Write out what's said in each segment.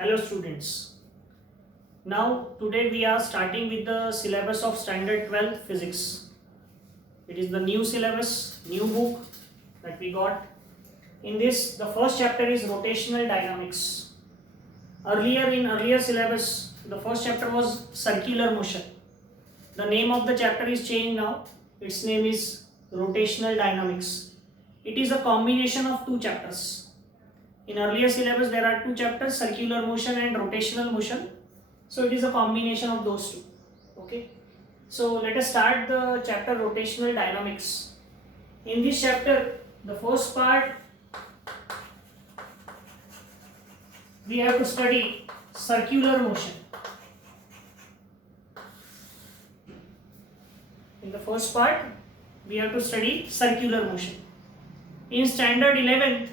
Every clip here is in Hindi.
Hello students. Now today we are starting with the syllabus of standard 12 physics. It is the new syllabus, new book that we got. In this the first chapter is rotational dynamics. Earlier syllabus the first chapter was circular motion. The name of the chapter is changed now. Its name is rotational dynamics. It is a combination of two chapters. In earlier syllabus there are two chapters, circular motion and rotational motion. So it is a combination of those two. Okay. So let us start the chapter rotational dynamics. In this chapter, the first part we have to study circular motion. In the first part we have to study circular motion. In standard 11th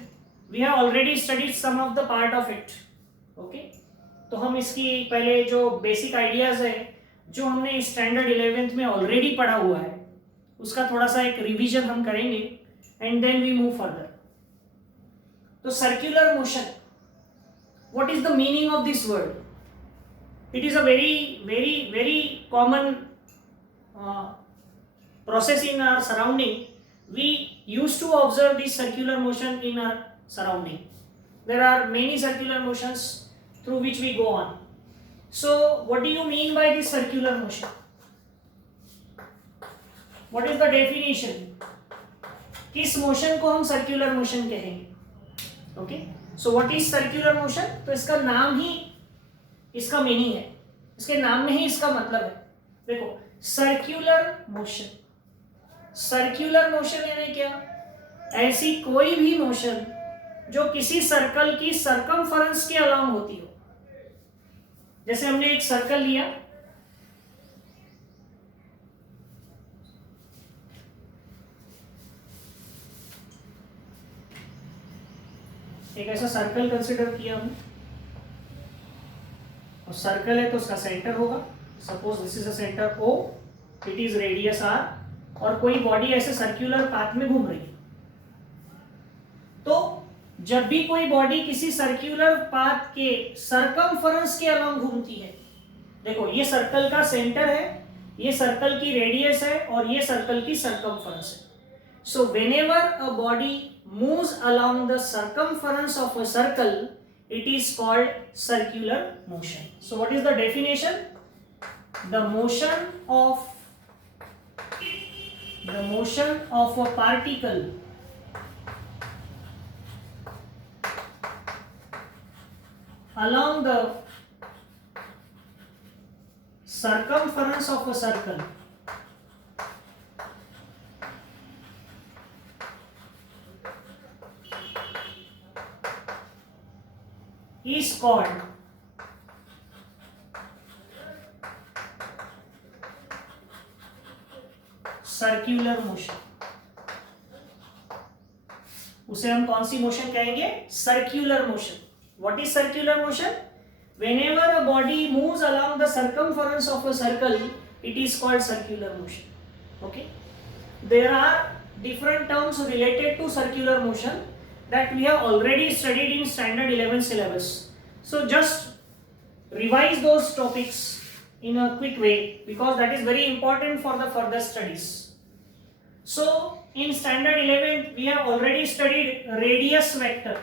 we have already studied some of the part of it. Okay. तो हम इसकी पहले जो बेसिक आइडियाज है जो हमने स्टैंडर्ड 11th में ऑलरेडी पढ़ा हुआ है उसका थोड़ा सा एक रिवीजन हम करेंगे and then we move further. तो circular motion, what is the meaning of this word? It is a very very very common process in our surrounding. We used to observe this circular motion in our surrounding. There are many circular motions through which we go on. So what do you mean by this circular motion? What is the definition? किस मोशन को हम सर्कुलर मोशन कहेंगे? Okay, so what is circular motion? तो इसका नाम ही इसका मीनिंग है, इसके नाम में ही इसका मतलब है. देखो, सर्कुलर मोशन, सर्कुलर मोशन यानी क्या? ऐसी कोई भी मोशन जो किसी सर्कल की सरकमफेरेंस के अलाउंग होती हो. जैसे हमने एक सर्कल लिया, एक ऐसा सर्कल कंसिडर किया हमने, और सर्कल है तो उसका सेंटर होगा. Suppose this is a centre O, it is radius R, और कोई बॉडी ऐसे सर्कुलर पाथ में घूम रही है. तो जब भी कोई बॉडी किसी सर्कुलर पाथ के सरकमफेरेंस के अलाउंग घूमती है, देखो ये सर्कल का सेंटर है, ये सर्कल की रेडियस है और ये सर्कल की सरकमफेरेंस है. So whenever a body moves along the circumference of a circle, it is called circular motion. So what is the definition? The motion of a particle along the circumference of a circle is called circular motion. उसे हम कौन सी मोशन कहेंगे? Circular motion. What is circular motion? Whenever a body moves along the circumference of a circle, it is called circular motion. Okay, there are different terms related to circular motion that we have already studied in standard 11 syllabus. So just revise those topics in a quick way because that is very important for the further studies. So in standard 11 we have already studied radius vector.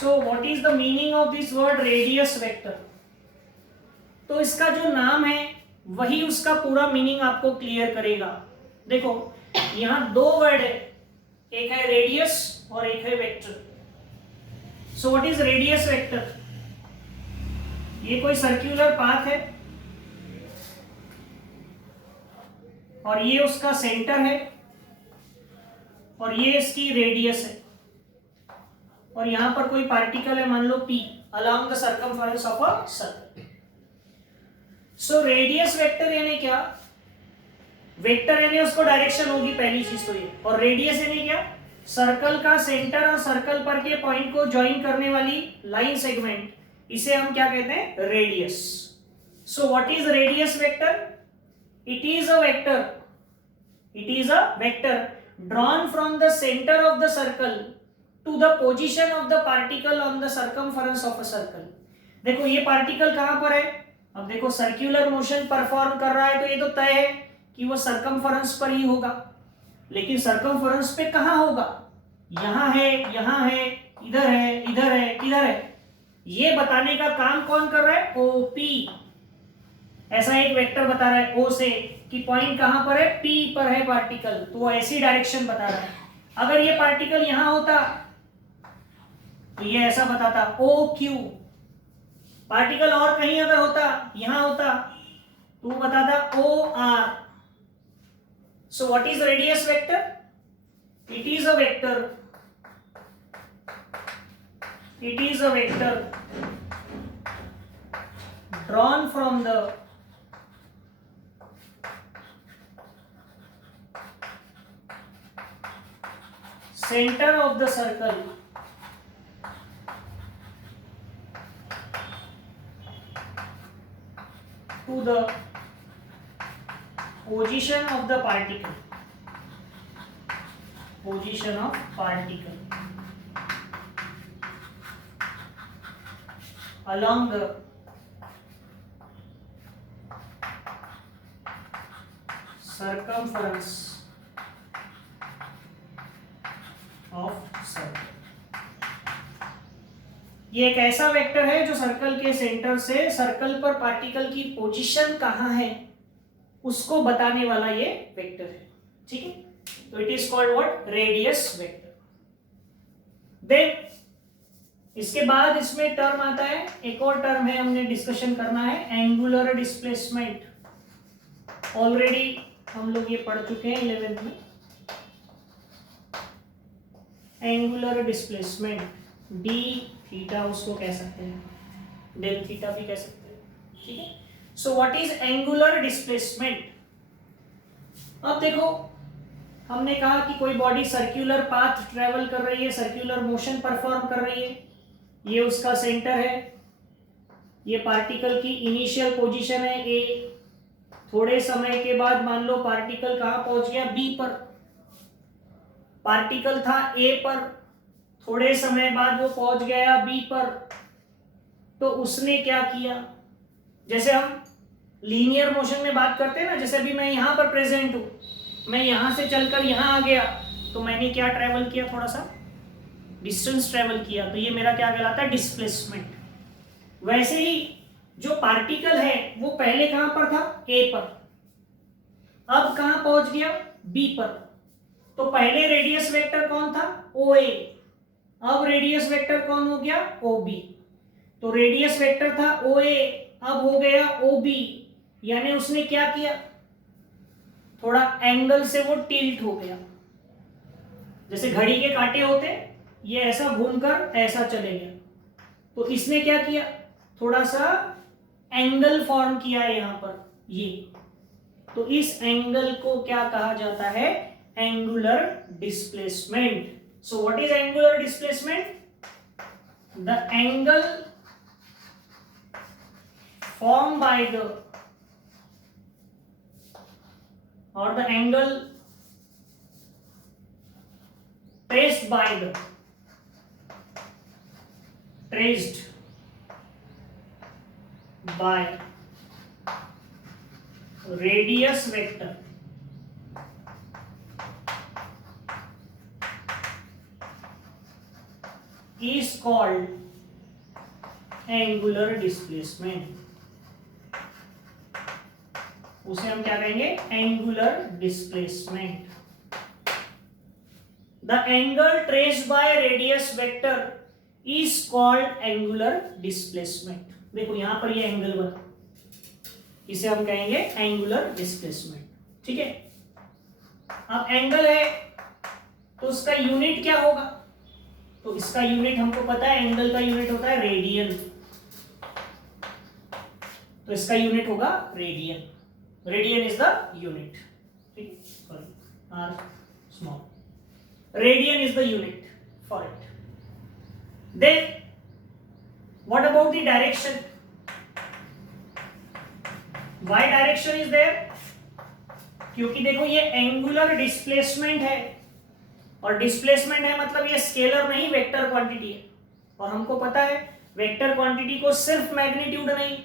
So what is the meaning of this word radius vector? तो इसका जो नाम है वही उसका पूरा मीनिंग आपको क्लियर करेगा. देखो यहाँ दो वर्ड है, एक है रेडियस और एक है vector. So what is radius vector? ये कोई सर्कुलर पाथ है और ये उसका सेंटर है और ये इसकी रेडियस है और यहां पर कोई पार्टिकल है, मान लो P, along the circumference of a circle. So radius vector यानी क्या? वेक्टर यानी उसको डायरेक्शन होगी पहली चीज तो ये, और रेडियस यानी क्या? सर्कल का सेंटर और सर्कल पर के पॉइंट को ज्वाइन करने वाली लाइन सेगमेंट, इसे हम क्या कहते हैं? Radius. So what is radius vector? It is a vector. It is a vector drawn from the center of the circle to the position of the particle on the circumference of a circle. देखो ये पार्टिकल कहां पर है, अब देखो सर्कुलर मोशन परफॉर्म कर रहा है तो ये तो तय है कि वो सर्कमफरेंस पर ही होगा, लेकिन सर्कमफरेंस पे कहां होगा, यहां है, यहां है, इधर है, इधर है, इधर है, ये बताने का काम कौन कर रहा है, ओपी। ऐसा एक वेक्टर बता रहा है ओ से कि पॉइंट कहां पर है, पी पर है पार्टिकल, तो वो ऐसी डायरेक्शन बता रहा है। अगर ये पार्टिकल यहां होता तो ये ऐसा बताता ओ क्यू, पार्टिकल और कहीं अगर होता, यहां होता तो वो बताता O R. So what is radius vector, it is a vector, it is a vector drawn from the center of the circle to the position of the particle, position of particle along the circumference of circle। ये एक ऐसा वेक्टर है जो सर्कल के सेंटर से सर्कल पर पार्टिकल की पोजीशन कहां है उसको बताने वाला ये वेक्टर है, ठीक है। तो it is called what, radius vector. Then इसके बाद इसमें टर्म आता है, एक और टर्म है, हमने डिस्कशन करना है, एंगुलर डिस्प्लेसमेंट। ऑलरेडी हम लोग ये पढ़ चुके हैं 11th में। एंगुलर डिस्प्लेसमेंट, डी थीटा उसको कह सकते हैं, डेल थीटा भी कह सकते हैं, ठीक है। सो व्हाट इज एंगुलर डिस्प्लेसमेंट। अब देखो हमने कहा कि कोई बॉडी सर्कुलर पाथ ट्रेवल कर रही है, सर्कुलर मोशन परफॉर्म कर रही है, ये उसका सेंटर है, ये पार्टिकल की इनिशियल पोजीशन है ए। थोड़े समय के बाद मान लो पार्टिकल कहां पहुंच गया, बी पर। पार्टिकल था ए पर, थोड़े समय बाद वो पहुंच गया बी पर। तो उसने क्या किया, जैसे हम लीनियर मोशन में बात करते हैं ना, जैसे अभी मैं यहां पर प्रेजेंट हूं, मैं यहां से चलकर यहां आ गया, तो मैंने क्या ट्रेवल किया, थोड़ा सा डिस्टेंस ट्रेवल किया, तो ये मेरा क्या कहलाता है, डिस्प्लेसमेंट। वैसे ही जो पार्टिकल है वो पहले कहां पर था, ए पर, अब कहां पहुंच गया, बी पर। तो पहले रेडियस वेक्टर कौन था, ओ ए, अब रेडियस वेक्टर कौन हो गया, ओ बी। तो रेडियस वेक्टर था ओ ए, अब हो गया ओ बी, यानी उसने क्या किया, थोड़ा एंगल से वो टिल्ट हो गया। जैसे घड़ी के कांटे होते, ये ऐसा घूमकर ऐसा चले गया, तो इसने क्या किया, थोड़ा सा एंगल फॉर्म किया है यहां पर, ये। तो इस एंगल को क्या कहा जाता है, angular displacement. So what is angular displacement, the angle formed by the, or the angle traced by the, traced by radius vector is called angular displacement। उसे हम क्या कहेंगे, angular displacement. The angle traced by radius vector is called angular displacement. देखो यहां पर ये एंगल बना, इसे हम कहेंगे एंगुलर डिस्प्लेसमेंट, ठीक है। अब एंगल है तो उसका यूनिट क्या होगा, तो इसका यूनिट हमको पता है, एंगल का यूनिट होता है रेडियन, तो इसका यूनिट होगा radian. Radian is the unit, ठीक है, sorry R small, radian is the unit for it. Then what about the direction, why direction is there, क्योंकि देखो ये एंगुलर डिस्प्लेसमेंट है और डिस्प्लेसमेंट है मतलब ये स्केलर नहीं वेक्टर क्वांटिटी है, और हमको पता है वेक्टर क्वांटिटी को सिर्फ मैग्नीट्यूड नहीं,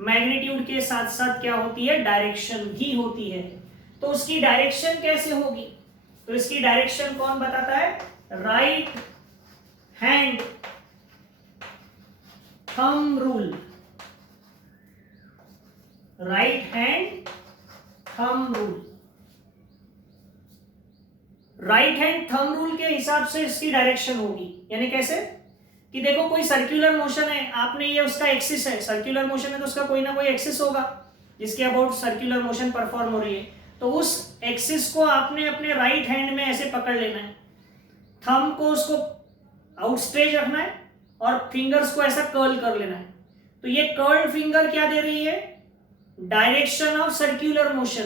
मैग्नीट्यूड के साथ साथ क्या होती है, डायरेक्शन भी होती है। तो उसकी डायरेक्शन कैसे होगी, तो इसकी डायरेक्शन कौन बताता है, right hand thumb rule, right hand thumb rule, right hand thumb rule के हिसाब से इसकी डायरेक्शन होगी। यानी कैसे कि देखो कोई सर्कुलर मोशन है, आपने ये उसका एक्सिस है, सर्कुलर मोशन है तो उसका कोई ना कोई एक्सिस होगा जिसके अबाउट सर्कुलर मोशन परफॉर्म हो रही है, तो उस एक्सिस को आपने अपने राइट हैंड में ऐसे पकड़ लेना है, थंब को उसको आउटस्ट्रेच रखना है और फिंगर्स को ऐसा कर्ल कर लेना है। तो ये कर्ल्ड फिंगर क्या दे रही है, डायरेक्शन ऑफ सर्कुलर मोशन।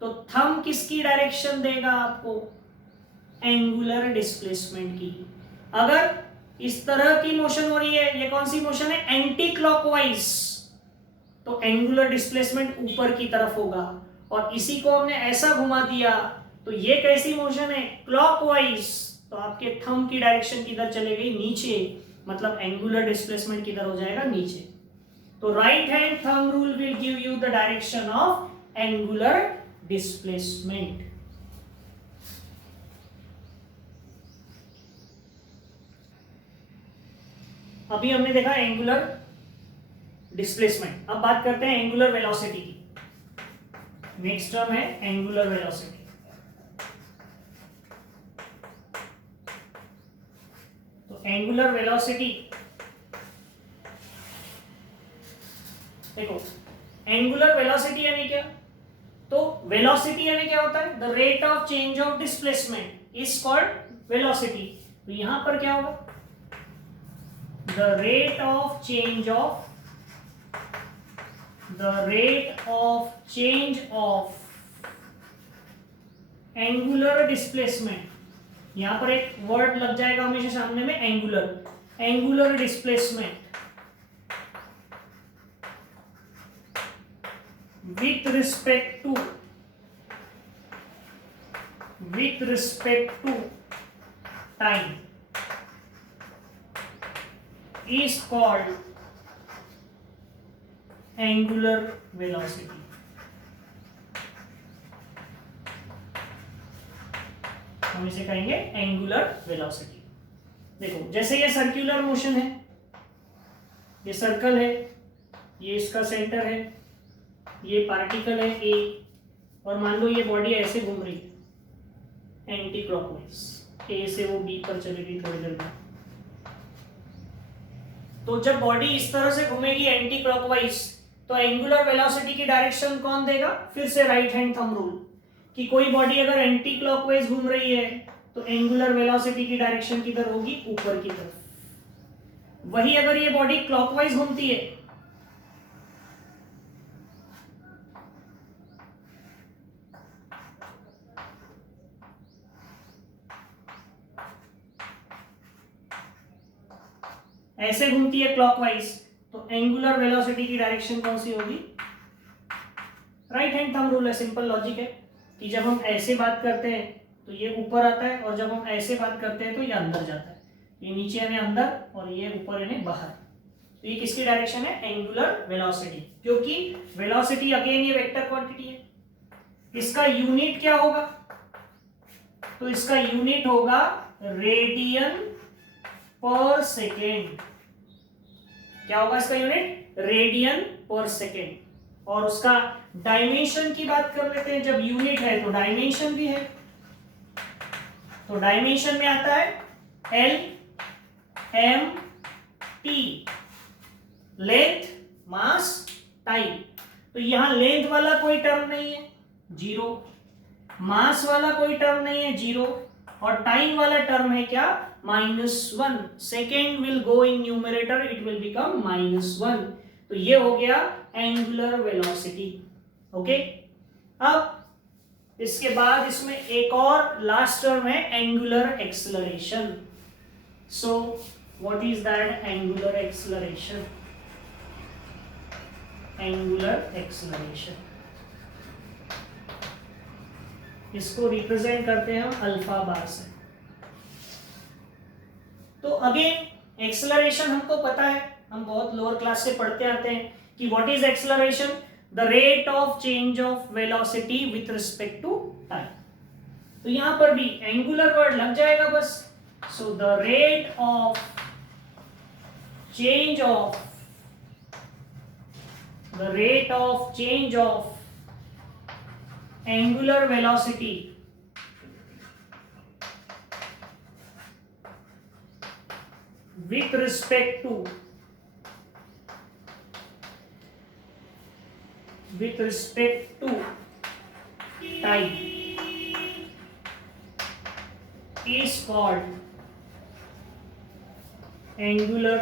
तो थंब किसकी डायरेक्शन देगा आपको, एंगुलर डिस्प्लेसमेंट की। अगर इस तरह की मोशन हो रही है, ये कौन सी मोशन है, एंटी क्लॉकवाइज, तो एंगुलर डिस्प्लेसमेंट ऊपर की तरफ होगा। और इसी को हमने ऐसा घुमा दिया तो ये कैसी मोशन है, क्लॉकवाइज, तो आपके थंब की डायरेक्शन किधर चले गई, नीचे, मतलब एंगुलर डिस्प्लेसमेंट किधर हो जाएगा, नीचे। तो right hand thumb rule will give you the direction of angular displacement. अभी हमने देखा एंगुलर डिस्प्लेसमेंट, अब बात करते हैं एंगुलर वेलोसिटी की। नेक्स्ट टर्म है एंगुलर वेलोसिटी। तो एंगुलर वेलोसिटी देखो, एंगुलर वेलोसिटी यानी क्या, तो वेलोसिटी यानी क्या होता है, the rate of change of displacement is called velocity. तो यहां पर क्या होगा, the rate of change of angular displacement, यहां पर एक वर्ड लग जाएगा हमेशा सामने में, angular displacement with respect to time is called angular velocity। हम इसे कहेंगे एंगुलर वेलोसिटी। देखो जैसे ये सर्कुलर मोशन है, ये सर्कल है, ये इसका सेंटर है, ये पार्टिकल है ए, और मान लो ये बॉडी ऐसे घूम रही है एंटी क्लॉकवाइज, ए से वो बी पर चलेगी थोड़ी देर बाद। तो जब बॉडी इस तरह से घूमेगी एंटी क्लॉकवाइज, तो एंगुलर वेलोसिटी की डायरेक्शन कौन देगा, फिर से राइट हैंड थंब रूल, कि कोई बॉडी अगर एंटी क्लॉकवाइज घूम रही है तो एंगुलर वेलोसिटी की डायरेक्शन किधर होगी, ऊपर की तरफ। वही अगर ये बॉडी क्लॉकवाइज घूमती है ऐसे घूमती है क्लॉकवाइज, तो एंगुलर वेलोसिटी की डायरेक्शन कौन सी होगी, राइट हैंड थंब रूल है। सिंपल लॉजिक है कि जब हम ऐसे बात करते हैं तो ये ऊपर आता है, और जब हम ऐसे बात करते हैं तो ये अंदर जाता है। ये नीचे यानी अंदर और ये ऊपर यानी बाहर। तो ये किसकी डायरेक्शन है, एंगुलर वेलोसिटी, क्योंकि वेलोसिटी अगेन ये वेक्टर क्वांटिटी है। इसका यूनिट क्या होगा, तो इसका यूनिट होगा रेडियन पर सेकेंड। क्या होगा इसका यूनिट, रेडियन पर सेकेंड। और उसका डायमेंशन की बात कर लेते हैं, जब यूनिट है तो डायमेंशन भी है। तो डायमेंशन में आता है एल एम टी, लेंथ, मास, टाइम। तो यहां लेंथ वाला कोई टर्म नहीं है, जीरो, मास वाला कोई टर्म नहीं है, जीरो, और टाइम वाला टर्म है क्या, -1। Second will go in numerator, it will become -1। तो ये हो गया एंगुलर वेलोसिटी। ओके, अब इसके बाद इसमें एक और लास्ट टर्म है angular acceleration. So what is that angular acceleration, angular acceleration इसको रिप्रेजेंट करते हैं हम अल्फा बार से। तो अगेन एक्सेलरेशन हमको पता है, हम बहुत लोअर क्लास से पढ़ते आते हैं कि what is acceleration, the rate of change of velocity with respect to time. तो यहां पर भी एंगुलर वर्ड लग जाएगा बस। So the rate of change of angular velocity with respect to time is called angular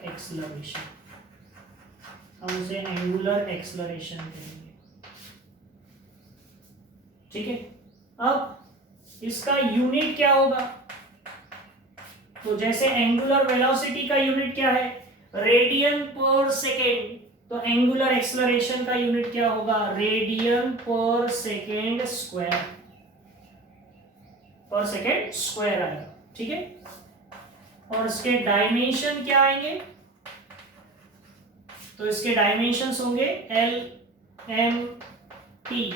acceleration, हम उसे एंगुलर एक्सलरेशन कहेंगे। ठीक है, अब इसका यूनिट क्या होगा? तो जैसे एंगुलर वेलोसिटी का यूनिट क्या है? रेडियन पर सेकेंड। तो एंगुलर एक्सलरेशन का यूनिट क्या होगा? रेडियन पर सेकेंड स्क्वायर, आएगा। ठीक है, और इसके डायमेंशन क्या आएंगे? तो इसके डायमेंशंस होंगे L M T।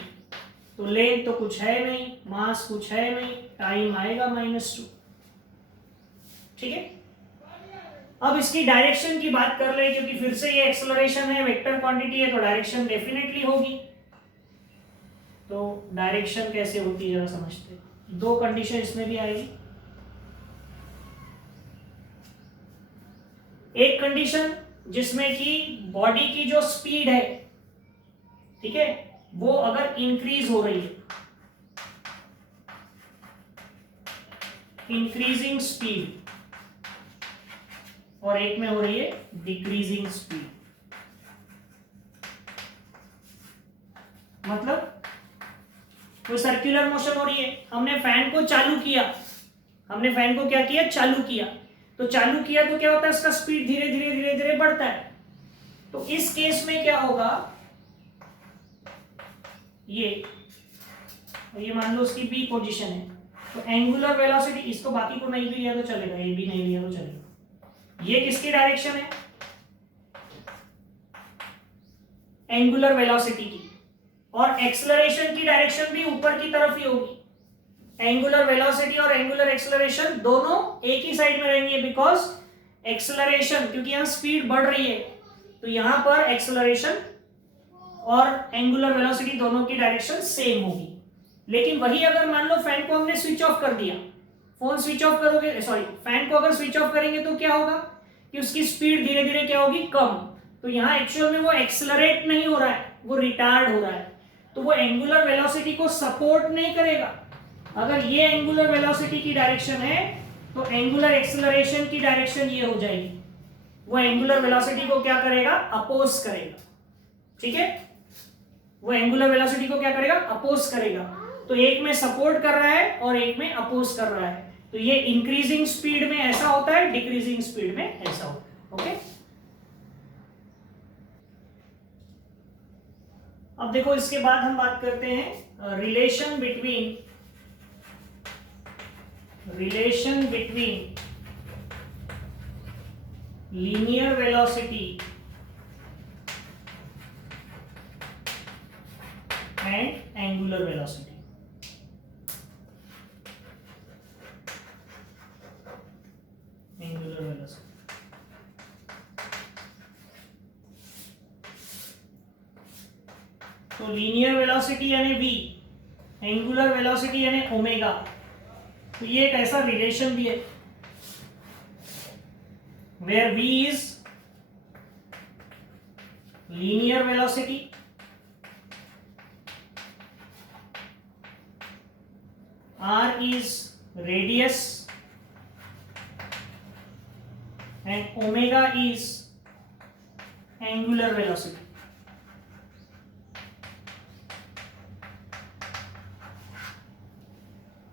तो लेंथ तो कुछ है नहीं, मास कुछ है नहीं, टाइम आएगा -2। ठीक है, अब इसकी डायरेक्शन की बात कर ले, क्योंकि फिर से ये एक्सेलरेशन है, वेक्टर क्वांटिटी है, तो डायरेक्शन डेफिनेटली होगी। तो डायरेक्शन कैसे होती है जरा समझते हैं। दो कंडीशन इसमें भी आएगी। एक कंडीशन जिसमें कि बॉडी की जो स्पीड है, ठीक है, वो अगर इंक्रीज हो रही है, इंक्रीजिंग स्पीड, और एक में हो रही है डिक्रीजिंग स्पीड। मतलब कोई सर्कुलर मोशन हो रही है, हमने फैन को चालू किया, चालू किया, तो क्या होता है? इसका स्पीड धीरे धीरे बढ़ता है। तो इस केस में क्या होगा? ये मान लो उसकी बी पोजीशन है, तो एंगुलर वेलोसिटी, इसको बाकी को नहीं भी लिया तो चलेगा, ये भी नहीं लिया तो चलेगा। ये किसकी डायरेक्शन है? एंगुलर वेलोसिटी की। और एक्सेलरेशन की डायरेक्शन भी ऊपर की तरफ ही होगी। एंगुलर वेलोसिटी और एंगुलर एक्सेलरेशन दोनों एक ही साइड में रहेंगे, बिकॉज एक्सेलरेशन, क्योंकि यहां स्पीड बढ़ रही है, तो यहां पर एक्सेलरेशन और एंगुलर वेलोसिटी दोनों की डायरेक्शन सेम होगी। लेकिन वही अगर मान लो फैन को हमने स्विच ऑफ कर दिया, फैन को अगर स्विच ऑफ करेंगे तो क्या होगा कि उसकी स्पीड धीरे धीरे क्या होगी? कम। तो यहां एक्चुअल में वो एक्सेलरेट नहीं हो रहा है, वो रिटार्ड हो रहा है, तो वो एंगुलर वेलोसिटी को सपोर्ट नहीं करेगा। अगर ये एंगुलर वेलोसिटी की डायरेक्शन है, तो एंगुलर एक्सेलरेशन की डायरेक्शन ये हो जाएगी, वो एंगुलर वेलोसिटी को क्या करेगा? अपोज करेगा। ठीक है, वो एंगुलर वेलोसिटी को क्या करेगा? अपोज करेगा। तो एक में सपोर्ट कर रहा है और एक में अपोज कर रहा है। तो ये इंक्रीजिंग स्पीड में ऐसा होता है, डिक्रीजिंग स्पीड में ऐसा होता है। ओके, अब देखो इसके बाद हम बात करते हैं relation between linear velocity and angular velocity. तो लीनियर वेलोसिटी यानी v, एंगुलर वेलोसिटी यानी ओमेगा। तो ये एक ऐसा रिलेशन भी है where v is linear velocity r is radius and omega is angular velocity.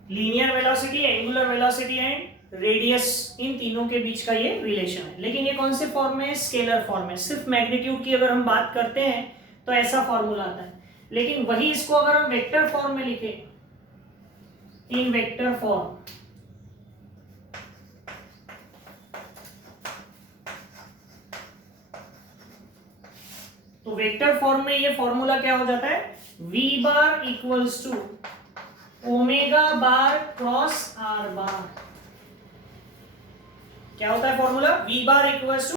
Linear velocity, angular velocity and radius, इन तीनों के बीच का ये रिलेशन है। लेकिन ये कौन से फॉर्म में है? स्केलर फॉर्म में। सिर्फ मैग्नीट्यूड की अगर हम बात करते हैं तो ऐसा फॉर्मूला आता है, लेकिन वही इसको अगर हम वेक्टर फॉर्म में लिखें, इन वेक्टर फॉर्म। तो वेक्टर फॉर्म में ये फॉर्मूला क्या हो जाता है, v bar equals to omega bar cross r bar. क्या होता है formula, v bar equals to